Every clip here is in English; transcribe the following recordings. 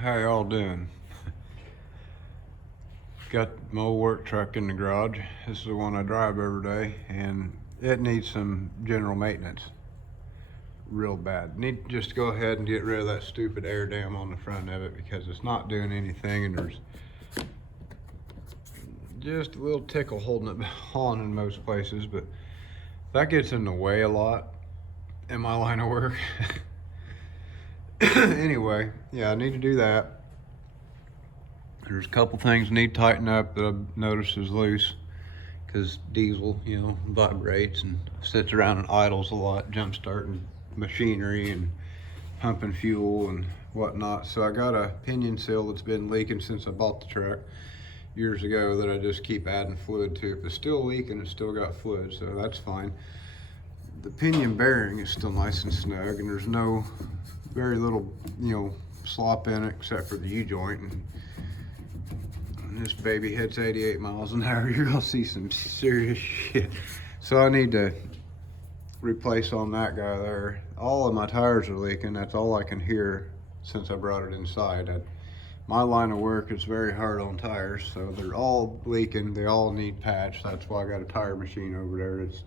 How y'all doing? Got my old work truck in the garage. This is the one I drive every day, and it needs some general maintenance real bad. Need to just go ahead and get rid of that stupid air dam on the front of it because it's not doing anything, and there's just a little tickle holding it on in most places, but that gets in the way a lot in my line of work. Anyway, yeah, I need to do that. There's a couple things need to tighten up that I've noticed is loose, because diesel, vibrates and sits around and idles a lot, jump starting machinery and pumping fuel and whatnot. So I got a pinion seal that's been leaking since I bought the truck years ago that I just keep adding fluid to. If it's still leaking, it's still got fluid, so that's fine. The pinion bearing is still nice and snug, and there's very little, slop in it except for the U-joint. And when this baby hits 88 miles an hour, you're gonna see some serious shit. So I need to replace on that guy there. All of my tires are leaking. That's all I can hear since I brought it inside. My line of work is very hard on tires, so they're all leaking. They all need patch. That's why I got a tire machine over there that's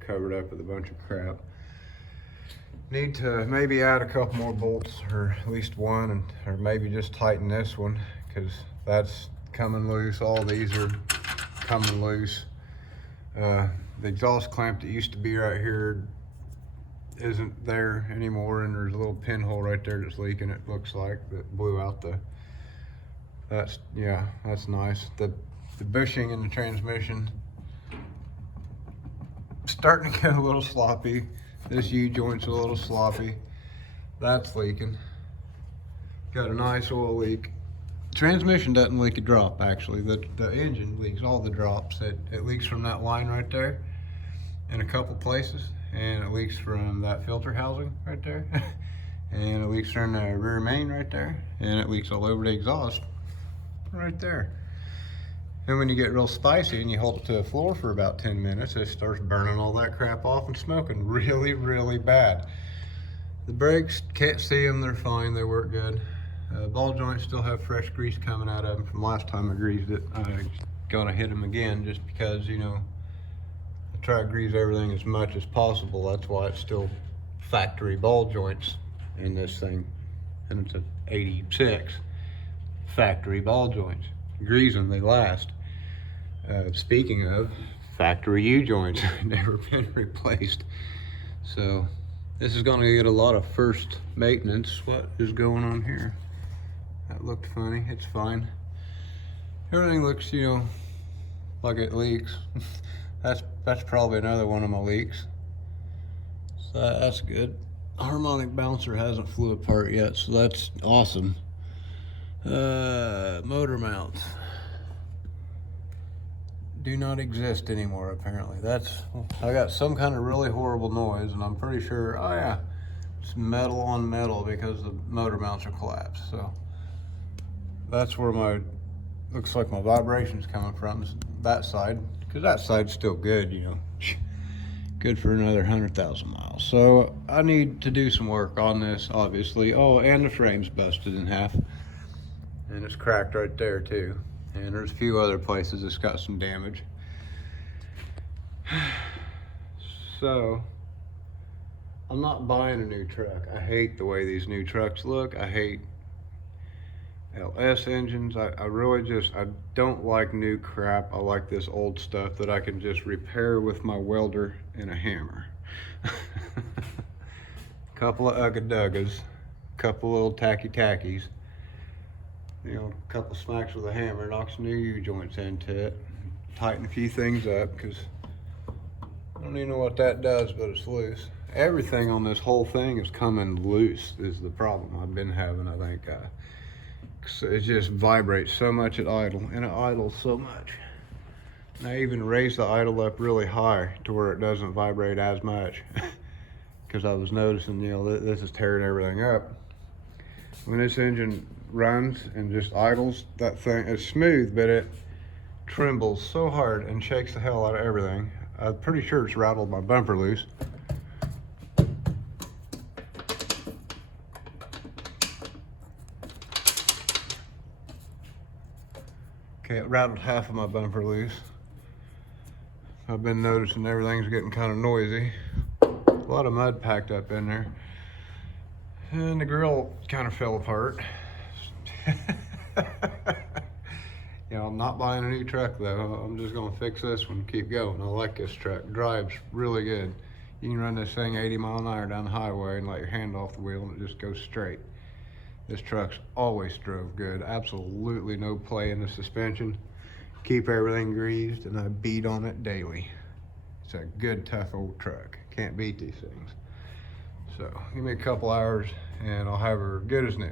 covered up with a bunch of crap. Need to maybe add a couple more bolts, or at least one, or maybe just tighten this one, because that's coming loose. All these are coming loose. The exhaust clamp that used to be right here isn't there anymore, and there's a little pinhole right there that's leaking, it looks like, that blew out that's nice. The bushing in the transmission starting to get a little sloppy. This U-joint's a little sloppy. That's leaking. Got a nice oil leak. Transmission doesn't leak a drop, actually. The engine leaks all the drops. It leaks from that line right there in a couple places, and it leaks from that filter housing right there, and it leaks from the rear main right there, and it leaks all over the exhaust right there. And when you get real spicy and you hold it to the floor for about 10 minutes, it starts burning all that crap off and smoking really, really bad. The brakes, can't see them, they're fine, they work good. Ball joints still have fresh grease coming out of them from last time I greased it. I'm gonna hit them again just because, I try to grease everything as much as possible. That's why it's still factory ball joints in this thing. And it's an 86 factory ball joints. Grease them, they last. Speaking of factory U-joints, never been replaced. So this is gonna get a lot of first maintenance. What is going on here? That looked funny. It's fine. Everything looks, like it leaks. That's probably another one of my leaks. So that's good. Harmonic bouncer hasn't flew apart yet, so that's awesome. Motor mounts do not exist anymore, apparently. I got some kind of really horrible noise, and I'm pretty sure, oh yeah, it's metal on metal because the motor mounts are collapsed. So that's where looks like my vibration's coming from, that side, because that side's still good, good for another 100,000 miles. So I need to do some work on this, obviously. Oh, and the frame's busted in half. And it's cracked right there too. And there's a few other places it's got some damage. So, I'm not buying a new truck. I hate the way these new trucks look. I hate LS engines. I don't like new crap. I like this old stuff that I can just repair with my welder and a hammer. Couple of ugga-duggas, couple little tacky-tackies. A couple smacks with a hammer knocks new U-joints into it. Tighten a few things up, because I don't even know what that does, but it's loose. Everything on this whole thing is coming loose is the problem I've been having, I think. It just vibrates so much at idle, and it idles so much. And I even raised the idle up really high to where it doesn't vibrate as much, because I was noticing, this is tearing everything up. When this engine runs and just idles, that thing is smooth, but it trembles so hard and shakes the hell out of everything. I'm pretty sure it's rattled my bumper loose. Okay, it rattled half of my bumper loose. I've been noticing everything's getting kind of noisy. A lot of mud packed up in there. And the grill kind of fell apart. You know, I'm not buying a new truck though. I'm just gonna fix this one, keep going. I like this truck, drives really good. You can run this thing 80 mile an hour down the highway and let your hand off the wheel and it just goes straight. This truck's always drove good. Absolutely no play in the suspension. Keep everything greased and I beat on it daily. It's a good, tough old truck. Can't beat these things. So give me a couple hours and I'll have her good as new.